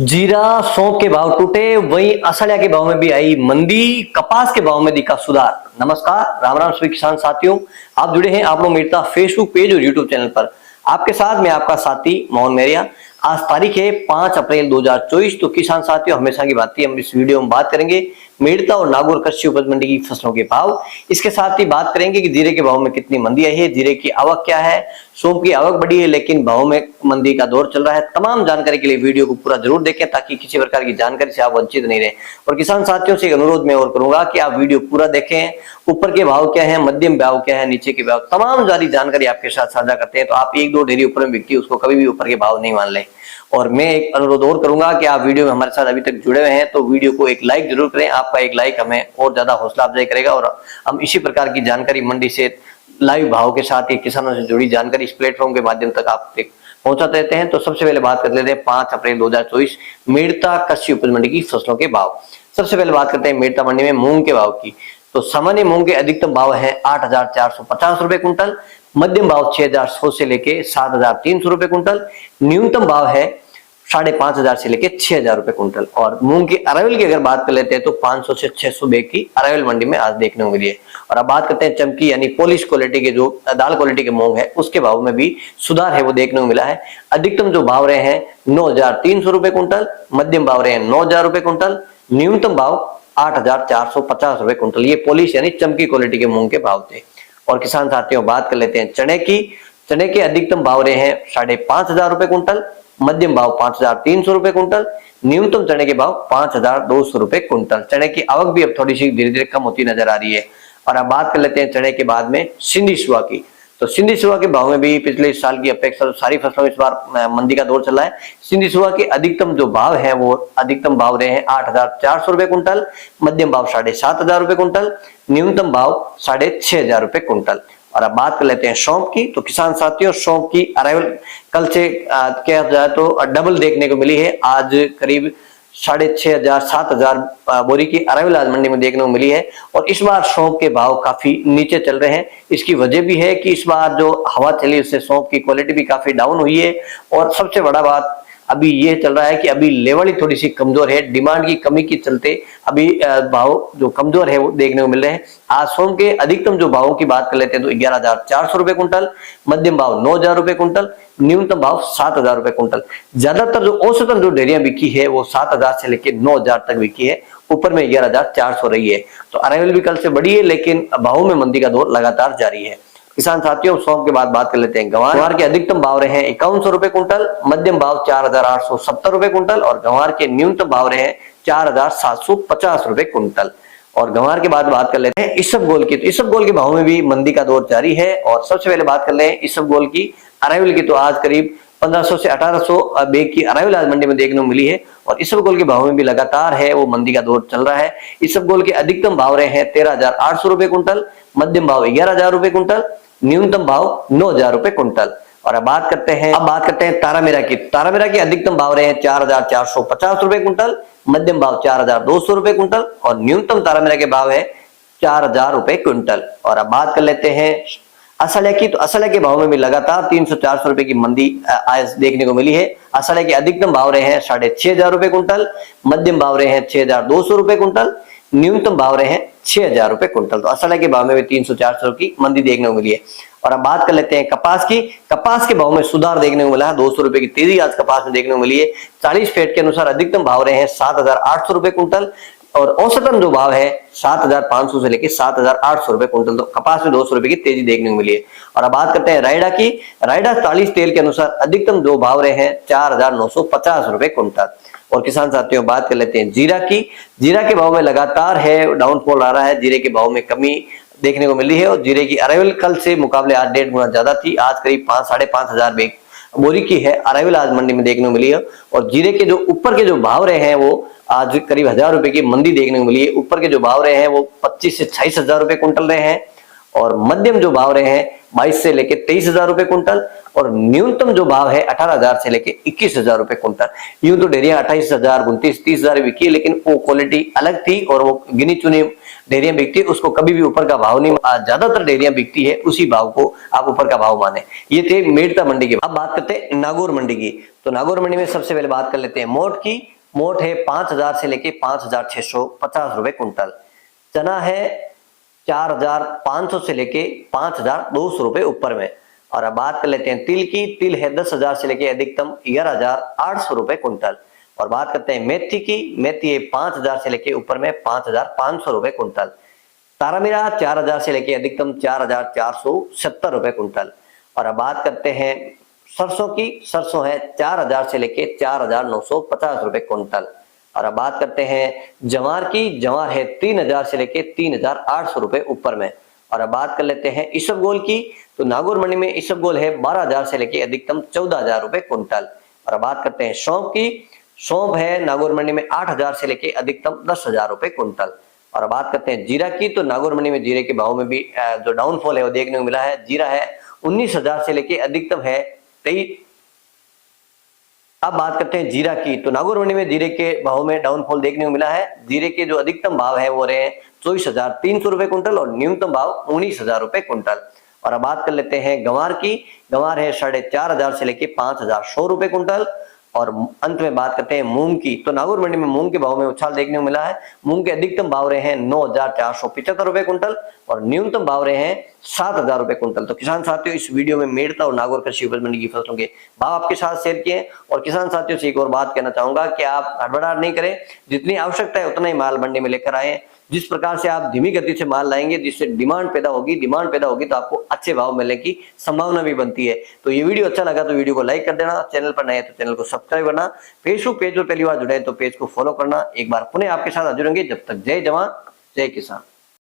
जीरा सौंफ के भाव टूटे, वहीं असड़िया के भाव में भी आई मंदी, कपास के भाव में दिखा सुधार। नमस्कार, राम राम सभी किसान साथियों, आप जुड़े हैं आप लोग मेरे साथ फेसबुक पेज और यूट्यूब चैनल पर। आपके साथ मैं आपका साथी मोहन मेरिया। आज तारीख है 5 अप्रैल 2024। तो किसान साथियों, हमेशा की बात हम इस वीडियो में बात करेंगे मेड़ता और नागौर कृषि उपज मंडी की फसलों के भाव। इसके साथ ही बात करेंगे कि जीरे के भाव में कितनी मंदी आई है, जीरे की आवक क्या है, सौंफ की आवक बढ़ी है लेकिन भाव में मंदी का दौर चल रहा है। तमाम जानकारी के लिए वीडियो को पूरा जरूर देखें ताकि किसी प्रकार की जानकारी से आप वंचित नहीं रहे। और किसान साथियों से एक अनुरोध मैं और करूंगा कि आप वीडियो पूरा देखें। ऊपर के भाव क्या है, मध्यम भाव क्या है, नीचे के भाव, तमाम सारी जानकारी आपके साथ साझा करते हैं। तो आप एक दो ढेरी ऊपर में बिकती है उसको कभी भी ऊपर के भाव नहीं मान लें। और मैं एक अनुरोध और करूंगा कि आप वीडियो में हमारे साथ अभी तक जुड़े हुए हैं तो वीडियो को एक लाइक जरूर करें। आपका एक लाइक हमें और ज्यादा हौसला अफजाई करेगा और हम इसी प्रकार की जानकारी मंडी से लाइव भाव के साथ ही किसानों से जुड़ी जानकारी इस प्लेटफॉर्म के माध्यम तक आप तक पहुंचाते रहते हैं। तो सबसे पहले बात कर लेते हैं 5 अप्रैल 2024 मेड़ता कृषि उपज मंडी की फसलों के भाव। सबसे पहले बात करते हैं मेड़ता मंडी में मूंग के भाव की। तो सामान्य मूंग के अधिकतम भाव है 8,450 रुपए कुंटल, मध्यम भाव 6,100 से लेके 7,300 रुपए कुंटल, न्यूनतम भाव है 5,500 से लेके 6,000 रुपए कुंटल। और मूंग की अरावल की अगर बात कर लेते हैं तो 500 से 600 बैग की अरावल मंडी में आज देखने को मिली है। और अब बात करते हैं चमकी यानी पॉलिश क्वालिटी के जो दाल क्वालिटी के मूंग है उसके भाव में भी सुधार है वो देखने को मिला है। अधिकतम जो भाव रहे हैं 9,300 रुपए कुंटल, मध्यम भाव रहे हैं 9,000 रुपए कुंटल, न्यूनतम भाव 8,450 रुपए कुंटल। ये पॉलिश यानी चमकी क्वालिटी के मूंग के भाव थे। और किसान साथियों बात कर लेते हैं चने की। चने के अधिकतम भाव रहे हैं 5,500 रुपए कुंटल, मध्यम भाव 5,300 रुपए कुंटल, न्यूनतम चने के भाव 5,200 रुपए कुंटल। चने की आवक भी अब थोड़ी सी धीरे धीरे कम होती नजर आ रही है। और अब बात कर लेते हैं चने के बाद में सिंधी सुहा की। तो सिंधी सुहा के भाव में भी पिछले साल की अपेक्षा सारी फसलों में इस बार मंदी का दौर चला है। सिंधी सुहा के अधिकतम जो भाव है वो अधिकतम भाव रहे हैं 8,400 रुपए कुंटल, मध्यम भाव 7,500 रुपए कुंटल, न्यूनतम भाव 6,500 रुपए कुंटल। और अब बात कर लेते हैं सौंफ की। तो किसान साथियों सौंफ की अराइवल कल से क्या जाए तो डबल देखने को मिली है। आज करीब 6,500 7,000 बोरी की अराइवल आज मंडी में देखने को मिली है। और इस बार सौंफ के भाव काफी नीचे चल रहे हैं। इसकी वजह भी है कि इस बार जो हवा चली उससे सौंफ की क्वालिटी भी काफी डाउन हुई है। और सबसे बड़ा बात अभी ये चल रहा है कि अभी लेवल ही थोड़ी सी कमजोर है, डिमांड की कमी के चलते अभी भाव जो कमजोर है वो देखने को मिल रहे हैं। आज सोम के अधिकतम जो भावों की बात कर लेते हैं तो 11,400 रुपए कुंटल, मध्यम भाव 9,000 रुपए कुंटल, न्यूनतम भाव 7,000 रुपए कुंटल। ज्यादातर जो औसतन जो डेयरियां बिकी है वो 7,000 से लेकर 9,000 तक बिकी है, ऊपर में 11,400 रही है। तो अराइवल भी कल से बढ़ी है लेकिन भावों में मंदी का दौर लगातार जारी है। किसान साथियों सौंफ के बाद बात कर लेते हैं गंवार। गंवार के अधिकतम भाव रहे हैं 5100 रुपए कुंटल, मध्यम भाव 4,870 रुपए कुंटल और गंवार के न्यूनतम भाव रहे हैं 4,750 रुपए कुंटल। और गंवार के बाद बात कर लेते हैं इसबगोल की। तो इसबगोल के भाव में भी मंदी का दौर जारी है। और सबसे पहले बात कर ले इसबगोल की अराइवल की। तो आज करीब 1,500 से 1,800 बैग की अराइवल आज मंडी में देखने को मिली है। और इसबगोल के भाव में भी लगातार है वो मंदी का दौर चल रहा है। इसबगोल के अधिकतम भाव रहे हैं 13,800 रुपए कुंटल, मध्यम भाव 11,000 रुपए कुंटल, न्यूनतम भाव 9,000 रुपए कुंटल। और अब बात करते हैं तारामीरा की। तारामीरा के अधिकतम भाव रहे हैं 4,450 रुपए कुंटल, मध्यम भाव 4,200 रुपए कुंटल और न्यूनतम तारामीरा के भाव है 4,000 रुपए कुंटल। और अब बात कर लेते हैं असड़िया की। तो असड़िया के भाव में भी लगातार 300-400 रुपए की मंदी आज देखने को मिली है। असड़िया के अधिकतम भाव रहे हैं 6,500 रुपए कुंटल, मध्यम भाव रहे हैं 6,200 रुपए कुंटल, न्यूनतम भाव रहे हैं 6,000 रुपए कुंटल। तो असड़िया के भाव में भी 300-400 की मंदी देखने को मिली है। और अब बात कर लेते हैं कपास की। कपास के भाव में सुधार देखने को मिला है, 200 रुपए की तेजी आज कपास में देखने को मिली है। 40 फीट के अनुसार अधिकतम भाव रहे हैं 7,800 रुपए कुंटल और औसतन जो भाव है 7,500 से लेकर 7,800 रुपए कुंटल। तो कपास में 200 रुपए की तेजी देखने को मिली है। और अब बात करते हैं रायडा की। रायडा 40 तेल के अनुसार अधिकतम जो भाव रहे हैं 4,950 रुपए कुंटल। और किसान साथियों बात कर लेते हैं जीरा की। जीरा के भाव में लगातार है डाउनफॉल आ रहा है, जीरे के भाव में कमी देखने को मिली है। और जीरे की अराइवल कल से मुकाबले आज 1.5 गुना ज्यादा थी। आज करीब 5,500 बैग बोरी की है अराइवल आज मंडी में देखने को मिली है। और जीरे के जो ऊपर के जो भाव रहे हैं वो आज करीब 1,000 रुपए की मंदी देखने को मिली है। ऊपर के जो भाव रहे हैं वो 25 से 26,000 रुपए कुंटल रहे हैं और मध्यम जो भाव रहे हैं 22 से लेकर 23,000 रुपए कुंटल और न्यूनतम जो भाव है 18,000 से लेके 21,000 रुपए कुंटल। यूं तो डेयरियां 28,000, 29, 30,000 बिकी, लेकिन वो क्वालिटी अलग थी और वो गिनी चुनी डेयरियां बिकती, उसको कभी भी ऊपर का भाव नहीं, ज्यादातर डेयरियां बिकती है उसी भाव को आप ऊपर का भाव माने। ये थे मेड़ता मंडी की। अब बात करते हैं नागौर मंडी की। तो नागौर मंडी में सबसे पहले बात कर लेते हैं मोट की। मोट है 5,000 से लेके 5,650 रुपए कुंटल। चना है 4,500 से लेके 5,200 रुपए ऊपर में। और अब बात कर लेते हैं तिल की। तिल है 10,000 से लेके अधिकतम 11,800 रुपए कुंटल। और बात करते हैं मेथी की। मेथी है 5,000 से लेके ऊपर में 5,500 रुपए कुंटल। तारामीरा 4,000 से लेके अधिकतम 4,470 रुपए कुंटल। और अब बात करते हैं सरसों की। सरसों है 4,000 से लेके 4,950 रुपए कुंटल। और अब बात करते हैं जवार की। जवार है 3,000 से लेके 3,800 रुपए ऊपर में। और अब बात कर लेते हैं इसबगोल की। तो नागौर मंडी में इसबगोल है 12,000 से लेके अधिकतम 14,000 रुपए कुंटल। और अब बात करते हैं सौंफ की। सौंफ है नागौर मंडी में 8,000 से लेके अधिकतम 10,000 रुपए कुंटल। और अब बात करते हैं जीरा की। तो नागौर मंडी में जीरे के भाव में भी जो डाउनफॉल है वो देखने को मिला है। जीरा है 19,000 से लेके अधिकतम है 23। अब बात करते हैं जीरा की। तो नागौर मंडी में जीरे के भाव में डाउनफॉल देखने को मिला है। जीरे के जो अधिकतम भाव है वो रहे 24,300 रुपए कुंटल और न्यूनतम भाव 19,000 रुपए कुंटल। और अब बात कर लेते हैं गंवार की। गंवार है 4,500 से लेके 5,100 रुपए कुंटल। और अंत में बात करते हैं मूंग की। तो नागौर मंडी में मूंग के भाव में उछाल देखने को मिला है। मूंग के अधिकतम भाव रहे हैं 9,475 रुपए कुंटल और न्यूनतम भाव रहे हैं 7,000 रुपए कुंटल। तो किसान साथियों, इस वीडियो में मेड़ता और नागौर कृषि उपज मंडी की फसलों के भाव आपके साथ शेयर किए। और किसान साथियों से एक और बात कहना चाहूंगा कि आप हड़बड़ाहट नहीं करें, जितनी आवश्यकता है उतना ही माल मंडी में लेकर आए। जिस प्रकार से आप धीमी गति से माल लाएंगे, जिससे डिमांड पैदा होगी तो आपको अच्छे भाव मिलने की संभावना भी बनती है। तो ये वीडियो अच्छा लगा तो वीडियो को लाइक कर देना, चैनल पर नए हैं तो चैनल को सब्सक्राइब करना, फेसबुक पेज पर पहली बार जुड़े हैं तो पेज को फॉलो करना। एक बार पुनः आपके साथ हाजिर होंगे, जब तक जय जवान जय किसान।